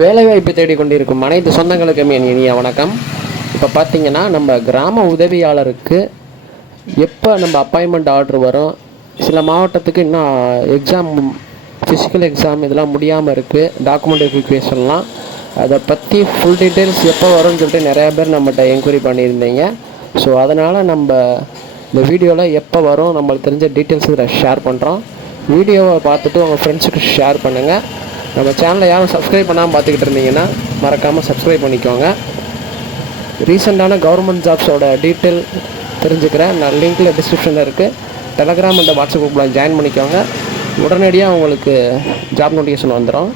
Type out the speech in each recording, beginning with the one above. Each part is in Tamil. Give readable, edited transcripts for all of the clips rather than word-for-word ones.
வேலைவாய்ப்பு தேடிக்கொண்டிருக்கும் அனைத்து சொந்தங்களுக்கும் என் இனிய வணக்கம். இப்போ பார்த்தீங்கன்னா நம்ம கிராம உதவியாளருக்கு எப்போ நம்ம அப்பாயின்மெண்ட் ஆர்டர் வரும், சில மாவட்டத்துக்கு இன்னும் எக்ஸாம், ஃபிசிக்கல் எக்ஸாம் இதெல்லாம் முடியாமல் இருக்குது, டாக்குமெண்ட் வெரிஃபிகேஷன்லாம். அதை பற்றி ஃபுல் டீட்டெயில்ஸ் எப்போ வரும்னு சொல்லிட்டு நிறையா பேர் நம்மகிட்ட என்கொயரி பண்ணியிருந்தீங்க. ஸோ அதனால் நம்ம இந்த வீடியோவில் எப்போ வரும் நம்மளுக்கு தெரிஞ்ச டீட்டெயில்ஸ் இதில் ஷேர் பண்ணுறோம். வீடியோவை பார்த்துட்டு உங்கள் ஃப்ரெண்ட்ஸுக்கு ஷேர் பண்ணுங்கள். நம்ம சேனலை யாரும் சப்ஸ்கிரைப் பண்ணாமல் பார்த்துக்கிட்டு இருந்தீங்கன்னா மறக்காமல் சப்ஸ்கிரைப் பண்ணிக்கோங்க. ரீசெண்டான கவர்மெண்ட் ஜாப்ஸோட டீட்டெயில் தெரிஞ்சுக்கிறேன், நான் லிங்க்கில் டிஸ்கிரிப்ஷனில் இருக்குது. டெலகிராம் அண்ட் வாட்ஸ்அப் குரூப்பில் ஜாயின் பண்ணிக்கோங்க. உடனடியாக உங்களுக்கு ஜாப் நோட்டிஃபிகேஷன் வந்துடும்.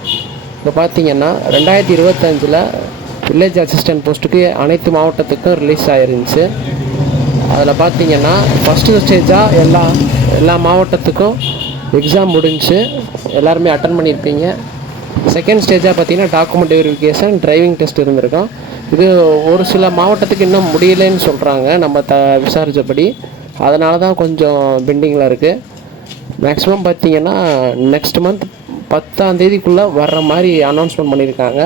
இப்போ பார்த்தீங்கன்னா 2025 வில்லேஜ் அசிஸ்டன்ட் போஸ்ட்டுக்கு அனைத்து மாவட்டத்துக்கும் ரிலீஸ் ஆகிருந்துச்சு. அதில் பார்த்தீங்கன்னா ஃபஸ்ட்டு ஸ்டேஜாக எல்லா மாவட்டத்துக்கும் எக்ஸாம் முடிஞ்சு எல்லாருமே அட்டன் பண்ணியிருப்பீங்க. செகண்ட் ஸ்டேஜாக பார்த்தீங்கன்னா டாக்குமெண்ட் வெரிஃபிகேஷன், டிரைவிங் டெஸ்ட் இருந்திருக்கும். இது ஒரு சில மாவட்டத்துக்கு இன்னும் முடியலைன்னு சொல்கிறாங்க நம்ம விசாரித்தபடி. அதனால தான் கொஞ்சம் பெண்டிங்கில் இருக்குது. மேக்ஸிமம் பார்த்தீங்கன்னா நெக்ஸ்ட் மந்த் 10ஆம் தேதிக்குள்ளே வர்ற மாதிரி அனௌன்ஸ்மெண்ட் பண்ணியிருக்காங்க.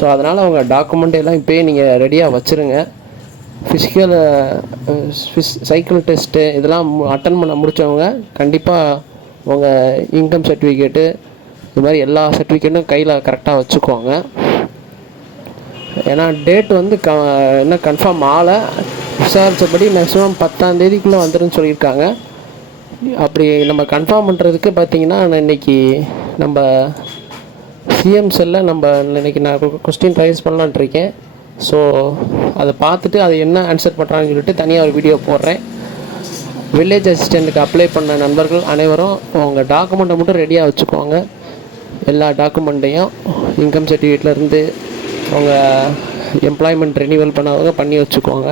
ஸோ அதனால் அவங்க டாக்குமெண்ட் எல்லாம் இப்போயே நீங்கள் ரெடியாக வச்சுருங்க. ஃபிசிக்கல் சைக்கிள் டெஸ்ட்டு இதெல்லாம் அட்டன் பண்ண முடித்தவங்க கண்டிப்பாக உங்கள் இன்கம் சர்டிஃபிகேட்டு இது மாதிரி எல்லா சர்டிஃபிகேட்டும் கையில் கரெக்டாக வச்சுக்கோங்க. ஏன்னா டேட் வந்து இன்னும் கன்ஃபார்ம் ஆகலை. விசாரித்தபடி மேக்ஸிமம் 10ஆம் தேதிக்குள்ளே வந்துடுன்னு சொல்லியிருக்காங்க. அப்படி நம்ம கன்ஃபார்ம் பண்ணுறதுக்கு பார்த்திங்கன்னா இன்றைக்கி நம்ம சிஎம் செல்லில் இன்றைக்கி நான் கொஸ்டின் ரைஸ் பண்ணலான்ட்டு இருக்கேன். ஸோ அதை பார்த்துட்டு அது என்ன ஆன்சர் பண்ணுறாங்கன்னு சொல்லிட்டு தனியாக ஒரு வீடியோ போடுறேன். வில்லேஜ் அசிஸ்டண்ட்டுக்கு அப்ளை பண்ண நண்பர்கள் அனைவரும் உங்கள் டாக்குமெண்ட்டை மட்டும் ரெடியாக வச்சுக்கோங்க. எல்லா டாக்குமெண்ட்டையும் இன்கம் சர்டிஃபிகேட்லேருந்து உங்கள் எம்ப்ளாய்மெண்ட் ரெனியூவல் பண்ணாதவங்க பண்ணி வச்சுக்கோங்க.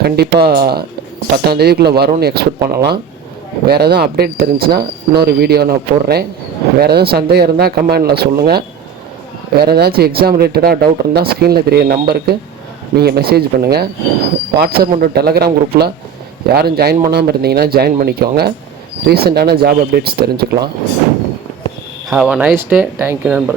கண்டிப்பாக 10ஆம் தேதிக்குள்ளே வரும்னு எக்ஸ்பெக்ட் பண்ணலாம். வேறு எதுவும் அப்டேட் தெரிஞ்சுன்னா இன்னொரு வீடியோ நான் போடுறேன். வேறு எதுவும் சந்தேகம் இருந்தால் கமெண்டில் சொல்லுங்கள். வேறு ஏதாச்சும் எக்ஸாம் ரிலேட்டடாக டவுட் இருந்தால் ஸ்க்ரீனில் தெரிய நம்பருக்கு நீங்கள் மெசேஜ் பண்ணுங்கள். வாட்ஸ்அப் மற்றும் டெலகிராம் குரூப்பில் யாரும் ஜாயின் பண்ணாமல் இருந்தீங்கன்னா ஜாயின் பண்ணிக்கோங்க. ரீசெண்டான ஜாப் அப்டேட்ஸ் தெரிஞ்சுக்கலாம். Have a nice day. Thank you நண்பர்.